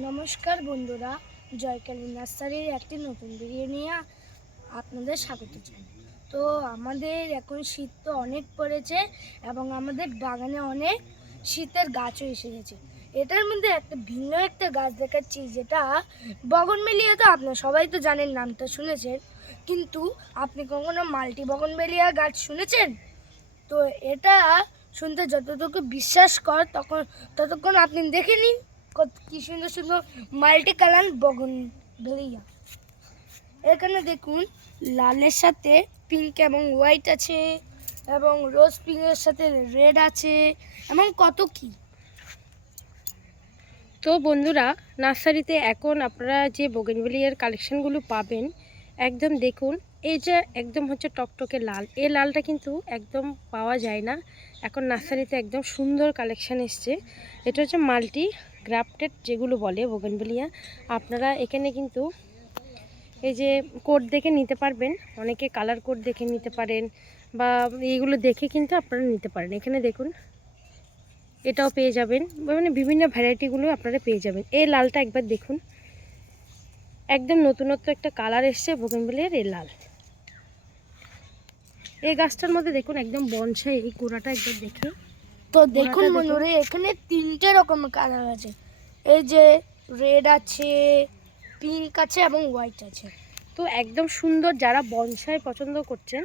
নমস্কার বন্ধুরা জয়কালী নার্সারির একটি নতুন ভিডিও নিয়ে আপনাদের স্বাগত জানাই। তো আমাদের এখন শীত তো অনেক পড়েছে এবং আমাদের বাগানে অনেক শীতের গাছও এসে গেছে। এটার মধ্যে একটা ভিন্ন একটা গাছ দেখাচ্ছি, যেটা বগন বগনবেলিয়া তো আপনার সবাই তো জানেন নামটা শুনেছেন, কিন্তু আপনি কখনো মাল্টি বগনবেলিয়া গাছ শুনেছেন? তো এটা শুনতে যতটুকু বিশ্বাস কর, তখন ততক্ষণ আপনি দেখে নিন। কত, কি সুন্দর সুন্দর মাল্টি কালার বগন বেলিয়া এখানে দেখুন, লালের সাথে পিঙ্ক এবং হোয়াইট আছে, এবং রোজ পিঙ্কের সাথে রেড আছে, এবং কত কি। তো বন্ধুরা, নার্সারিতে এখন আপনারা যে বোগেনভেলিয়ার কালেকশনগুলো পাবেন, একদম দেখুন এই যে একদম হচ্ছে টকটকে লাল, এই লালটা কিন্তু একদম পাওয়া যায় না। এখন নার্সারিতে একদম সুন্দর কালেকশান এসছে। এটা হচ্ছে মাল্টি গ্রাফটেড যেগুলো বলে বোগেনভেলিয়া। আপনারা এখানে কিন্তু এই যে কোড দেখে নিতে পারবেন, অনেকে কালার কোড দেখে নিতে পারেন বা এইগুলো দেখে কিন্তু আপনারা নিতে পারেন। এখানে দেখুন, এটাও পেয়ে যাবেন। মানে বিভিন্ন ভ্যারাইটিগুলো আপনারা পেয়ে যাবেন। এই লালটা একবার দেখুন। একদম নতুনত্ব একটা কালার এসছে বোগেনভেলিয়ার এই লাল। এই গাছটার মধ্যে দেখুন একদম বনসাই এই গোড়াটা একবার দেখে। তো দেখুন। বন্ধুরা এখানে তিনটে রকমের কালার আছে। এই যে রেড আছে পিঙ্ক আছে এবং হোয়াইট আছে। তো একদম সুন্দর যারা বনসাই পছন্দ করছেন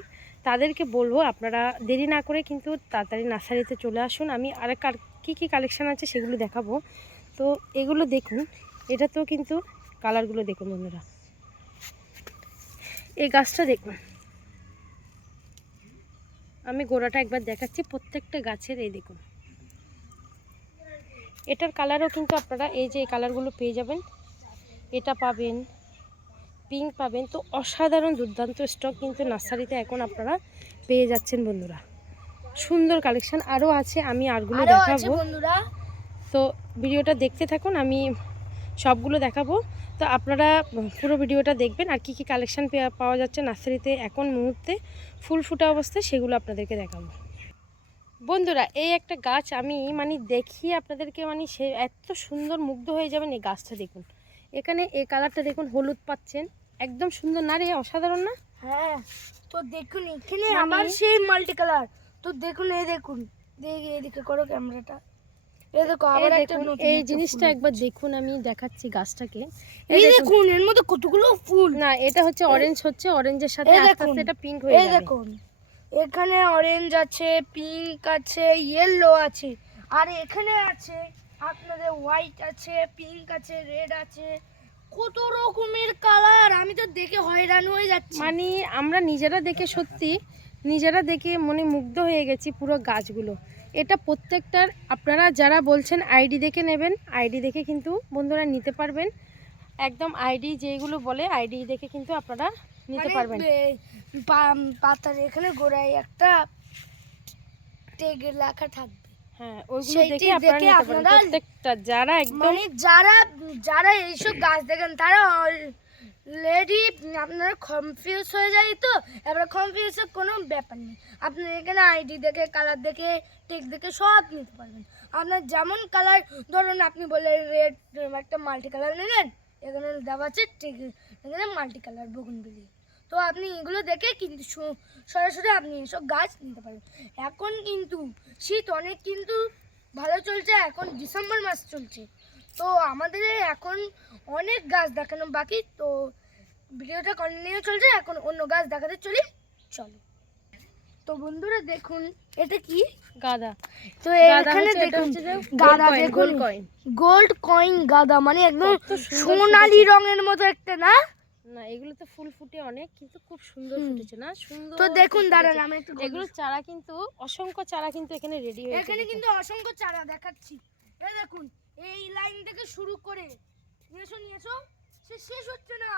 তাদেরকে বলব আপনারা দেরি না করে কিন্তু তাড়াতাড়ি নার্সারিতে চলে আসুন। আমি আর কার কী কী কালেকশান আছে সেগুলো দেখাবো। তো এগুলো দেখুন এটা তো কিন্তু কালারগুলো দেখুন বন্ধুরা। এই গাছটা দেখুন। আমি গোড়াটা একবার দেখাচ্ছি প্রত্যেকটা গাছের এই দেখুন। এটার কালারও কিন্তু আপনারা এই যে এই কালারগুলো পেয়ে যাবেন। এটা পাবেন পিঙ্ক পাবেন। তো অসাধারণ দুর্দান্ত স্টক কিন্তু নার্সারিতে এখন আপনারা পেয়ে যাচ্ছেন বন্ধুরা। সুন্দর কালেকশন আরও আছে আমি আরগুলো দেখাবো। তো ভিডিওটা দেখতে থাকুন আমি সবগুলো দেখাবো। তো আপনারা পুরো ভিডিওটা দেখবেন আর কি কি কালেকশান পাওয়া যাচ্ছে নার্সারিতে এখন মুহূর্তে ফুল ফুটা অবস্থায় সেগুলো আপনাদেরকে দেখাবো। বন্ধুরা এই একটা গাছ আমি মানে দেখি আপনাদেরকে মানে সে এত সুন্দর মুগ্ধ হয়ে যাবেন এই গাছটা দেখুন। এখানে এই কালারটা দেখুন হলুদ পাচ্ছেন। একদম সুন্দর। না রে অসাধারণ না? হ্যাঁ তো দেখুন এখানে মানে- আবার সেই মাল্টি কালার তো দেখুন এই দেখুন। দেখি এদিকে করো ক্যামেরাটা এই জিনিসটা একবার দেখুন আমি দেখাচ্ছি গাছটাকে। এই দেখুন। দেখুন এর মধ্যে কতগুলো ফুল। না এটা হচ্ছে অরেঞ্জ হচ্ছে অরেঞ্জের সাথে আস্তে আস্তে এটা পিঙ্ক হয়ে যাবে। দেখুন এখানে অরেঞ্জ আছে পিঙ্ক আছে ইয়েলো আছে আর এখানে আছে আপনাদের হোয়াইট আছে পিঙ্ক আছে রেড আছে কত রকমের কালার আমি তো দেখে হয়রান হয়ে যাচ্ছি। মানে আমরা নিজেরা দেখে সত্যি নিজেরা দেখে মনে মুগ্ধ হয়ে গেছি পুরো গাছগুলো। এটা প্রত্যেকটার আপনারা যারা বলছেন আইডি দেখে নেবেন আইডি দেখে কিন্তু বন্ধুরা নিতে পারবেন। একদম আইডি যেগুলো বলে আইডি দেখে কিন্তু আপনারা নিতে মানে, পারবেন। পাতার এখানে গোড়ায় একটা লেখা থাকবে। হ্যাঁ ওইগুলো দেখে আপনারা আপনারা- প্রত্যেকটা যারা একদম মানে যারা যারা এইসব গাছ দেখেন তারা অলরেডি আপনারা কনফিউজ হয়ে যায় তো? এবার কনফিউজের কোনো ব্যাপার নেই। আপনি এখানে আইডি দেখে কালার দেখে টেক দেখে সব নিতে পারবেন। আপনার যেমন কালার ধরুন আপনি বলে রেড একটা মাল্টি কালার নিলেন এখানে দেওয়া আছে টেক এখানে মাল্টি কালার বগুন তো আপনি এগুলো দেখে কিন্তু সরাসরি আপনি এসব গাছ নিতে পারবেন। এখন কিন্তু শীত অনেক কিন্তু ভালো চলছে, এখন ডিসেম্বর মাস চলছে। তো আমাদের এখন অনেক গাছ দেখানো বাকি তো ভিডিওটা কন্টিনিউ চলছে এখন অন্য গাছ দেখাতে চলি চলো। তো বন্ধুরা দেখুন এটা কি? গাদা। তো এখানে দেখুন গাদা দেখুন গোল্ড কয়েন গাদা মানে একদম সোনালি রঙের মতো একটা না? না এগুলো তো ফুল ফুটে অনেক কিন্তু খুব সুন্দর ফুটেছে না? সুন্দর তো দেখুন। দাঁড়ান আমি একটু এগুলো চারা কিন্তু অসংখ্য চারা কিন্তু এখানে রেডি হয়েছে এখানে কিন্তু অসংখ্য চারা দেখাচ্ছি। এই দেখুন, এই লাইন থেকে শুরু করে, নিয়েছো নিয়েছো, সে শেষ হচ্ছে না,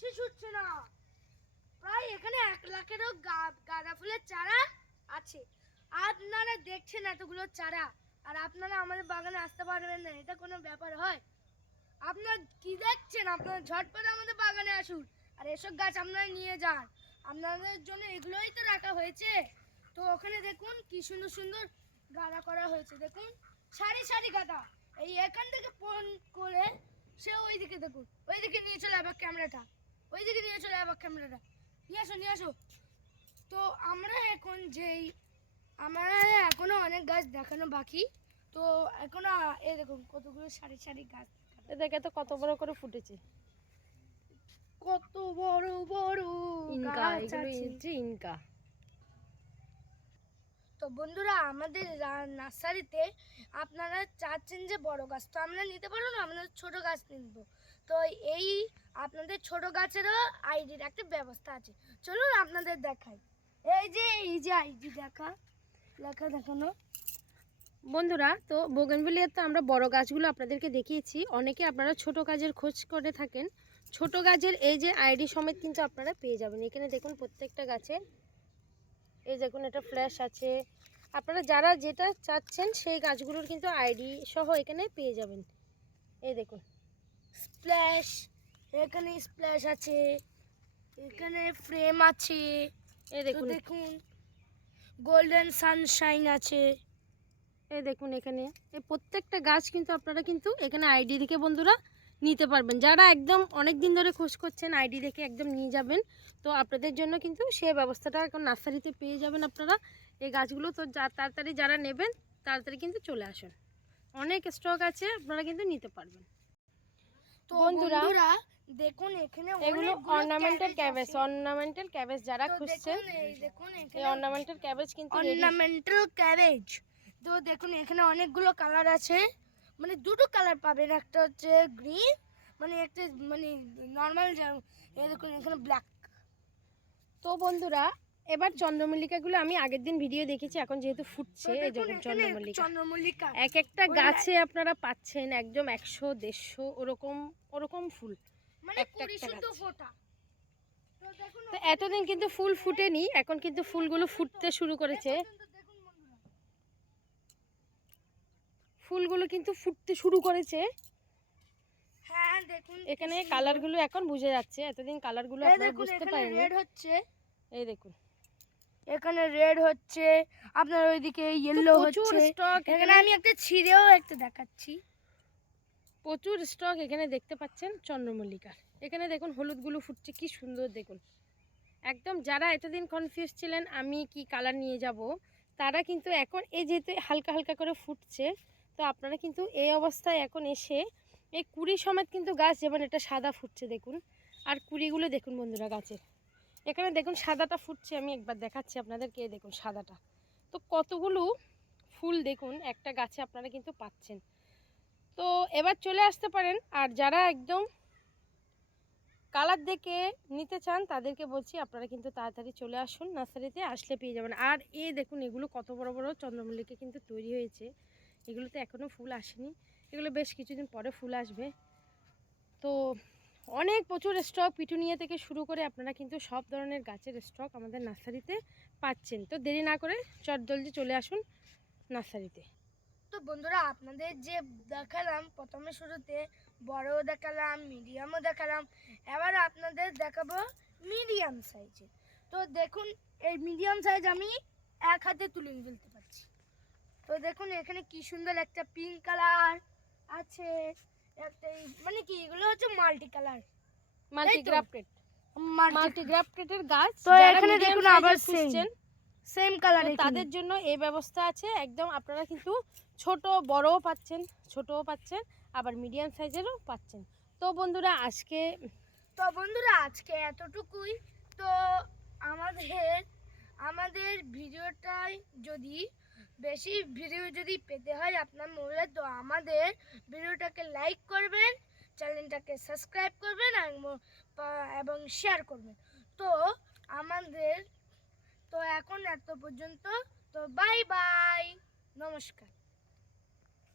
শেষ হচ্ছে না। প্রায় এখানে এক লাখেরও গাঁদা ফুলের চারা আছে। আপনারা দেখছেন এতগুলো চারা, আর আপনারা আমাদের বাগানে আসতে পারবেন না, এটা কোনো ব্যাপার হয়। আপনার কি দেখছেন? আপনারা ঝটপট আমাদের বাগানে আসুন, আর এসব গাছ আপনারা নিয়ে যান। আপনাদের জন্য এগুলোই তো রাখা হয়েছে। তো ওখানে দেখুন, কি সুন্দর সুন্দর গাদা করা হয়েছে, দেখুন। সারি সারি গাদা এই এখান থেকে ফোন করে সে দিকে দেখুন ওই দিকে নিয়ে চলে আবার ক্যামেরাটা ওই দিকে নিয়ে চলে আবার ক্যামেরাটা নিয়ে আসো নিয়ে আসো। তো আমরা এখন যেই আমরা এখনও অনেক গাছ দেখানো বাকি। তো এখনও এই দেখুন কতগুলো সারি সারি গাছ। এ দেখে তো কত বড় করে ফুটেছে। কত বড় বড় ইনকা এগুলো ইনকা। তো বন্ধুরা, আমাদের নার্সারিতে আপনারা চাচ্ছেন যে বড় গাছ। তো আমরা নিতে পারব না, আমরা ছোট গাছ নিব তো এই আপনাদের ছোট গাছেরও আইডির একটা ব্যবস্থা আছে। চলুন আপনাদের দেখাই। এই যে এই যে আইডি দেখা। লেখা দেখানো। বন্ধুরা, তো বোগেনভিলিয়ার তো আমরা বড় গাছগুলো আপনাদেরকে দেখিয়েছি। অনেকে আপনারা ছোট গাছের খোঁজ করে থাকেন। ছোট গাছের এই যে আইডি সমেত কিন্তু আপনারা পেয়ে যাবেন। এখানে দেখুন প্রত্যেকটা গাছে এই দেখুন এটা ফ্ল্যাশ আছে। আপনারা যারা যেটা চাচ্ছেন সেই গাছগুলোর কিন্তু আইডি সহ এখানে পেয়ে যাবেন। এই দেখুন স্প্ল্যাশ এখানে স্প্ল্যাশ আছে এখানে ফ্রেম আছে। এই তো দেখুন দেখুন। গোল্ডেন সানশাইন আছে। এই দেখুন এখানে। এই প্রত্যেকটা গাছ কিন্তু আপনারা কিন্তু এখানে আইডি দেখে বন্ধুরা নিতে পারবেন। যারা একদম অনেক দিন ধরে খোঁজ করছেন আইডি দেখে একদম নিয়ে যাবেন তো আপনাদের জন্য কিন্তু সে ব্যবস্থাটা এখন নার্সারিতে পেয়ে যাবেন আপনারা। এই গাছগুলো তো যা তাড়াতাড়ি যারা নেবেন তাড়াতাড়ি কিন্তু চলে আসুন। অনেক স্টক আছে আপনারা কিন্তু নিতে পারবেন। তো বন্ধুরা, দেখুন এখানে এগুলো অর্নামেন্টাল ক্যাবেজ অর্নামেন্টাল ক্যাবেজ যারা খুঁজছেন দেখুন, এই অর্নামেন্টাল ক্যাবেজ কিন্তু। অর্নামেন্টাল ক্যাবেজ তো দেখুন এখানে অনেকগুলো কালার আছে। মানে দুটো কালার পাবেন একটা হচ্ছে গ্রিন মানে একটা মানে নর্মাল দেখুন এখানে ব্ল্যাক তো বন্ধুরা এবার চন্দ্রমল্লিকাগুলো আমি আগের দিন ভিডিও দেখেছি এখন যেহেতু ফুটছে এই দেখুন দেখুন চন্দ্রমল্লিকা। চন্দ্রমল্লিকা। এক একটা গাছে আপনারা পাচ্ছেন একদম একশো দেড়শো ওরকম ওরকম ফুল। মানে একটা একটা ফোটা। তো এতদিন কিন্তু ফুল ফুটেনি এখন কিন্তু ফুলগুলো ফুটতে শুরু করেছে দেখুন বন্ধুরা ফুলগুলো কিন্তু ফুটতে শুরু করেছে। হ্যাঁ দেখুন এখানে। কালারগুলো এখন বুঝে যাচ্ছে এতদিন কালারগুলো আপনারা বুঝতে এখানে পারেননি রেড হচ্ছে। এই দেখুন। এখানে রেড হচ্ছে আপনার ওইদিকে ইয়েলো হচ্ছে। স্টক এখানে আমি একটা ছিঁড়েও একটা দেখাচ্ছি। প্রচুর স্টক এখানে দেখতে পাচ্ছেন চন্দ্রমল্লিকার। এখানে দেখুন হলুদগুলো ফুটছে কি সুন্দর দেখুন। একদম যারা এতদিন কনফিউজ ছিলেন আমি কি কালার নিয়ে যাব তারা কিন্তু এখন এই যেহেতু হালকা হালকা করে ফুটছে তো আপনারা কিন্তু এই অবস্থায় এখন এসে এই কুড়ি সমেত কিন্তু গাছ যেমন এটা সাদা ফুটছে দেখুন, আর কুড়িগুলো দেখুন বন্ধুরা গাছের। এখানে দেখুন সাদাটা ফুটছে, আমি একবার দেখাচ্ছি আপনাদেরকে দেখুন সাদাটা। তো কতগুলো ফুল দেখুন, একটা গাছে আপনারা কিন্তু পাচ্ছেন। তো এবার চলে আসতে পারেন, আর যারা একদম কালার দেখে নিতে চান, তাদেরকে বলছি আপনারা কিন্তু তাড়াতাড়ি চলে আসুন, নার্সারিতে আসলে পেয়ে যাবেন। আর এ দেখুন, এগুলো কত বড় বড় চন্দ্রমল্লিকা কিন্তু তৈরি হয়েছে। এগুলোতে এখনও ফুল আসেনি। এগুলো বেশ কিছুদিন পরে ফুল আসবে। তো অনেক প্রচুর স্টক পিটুনিয়া থেকে শুরু করে আপনারা কিন্তু সব ধরনের গাছের স্টক আমাদের নার্সারিতে পাচ্ছেন। তো দেরি না করে চটজলদি চলে আসুন নার্সারিতে। তো বন্ধুরা, আপনাদের যে দেখালাম, প্রথমে শুরুতে বড়ও দেখালাম, মিডিয়ামও দেখালাম এবার আপনাদের দেখাবো মিডিয়াম সাইজের। তো দেখুন, এই মিডিয়াম সাইজ আমি এক হাতে তুলে ফেলতে পারছি। তো দেখুন এখানে কি সুন্দর একটা পিঙ্ক কালার আছে একটা মানে কি এগুলো হচ্ছে মাল্টি কালার মাল্টিগ্রাফটেড মাল্টিগ্রাফটেডের গাছ তো এখানে দেখুন আবার খুঁজছেন, সেম কালার তাদের জন্য এই ব্যবস্থা আছে। একদম আপনারা কিন্তু ছোট বড়ও পাচ্ছেন ছোটও পাচ্ছেন আবার মিডিয়াম সাইজেরও পাচ্ছেন। তো বন্ধুরা আজকে তো বন্ধুরা আজকে এতটুকুই। তো আমাদের আমাদের ভিডিওটাই যদি বেশি ভিডিও যদি পেতে হয় আপনার মোবাইলে তো আমাদের ভিডিওটাকে লাইক করবেন, চ্যানেলটাকে সাবস্ক্রাইব করবেন এবং শেয়ার করবেন। তো আমাদের তো এখন এত পর্যন্ত, তো বাই বাই নমস্কার।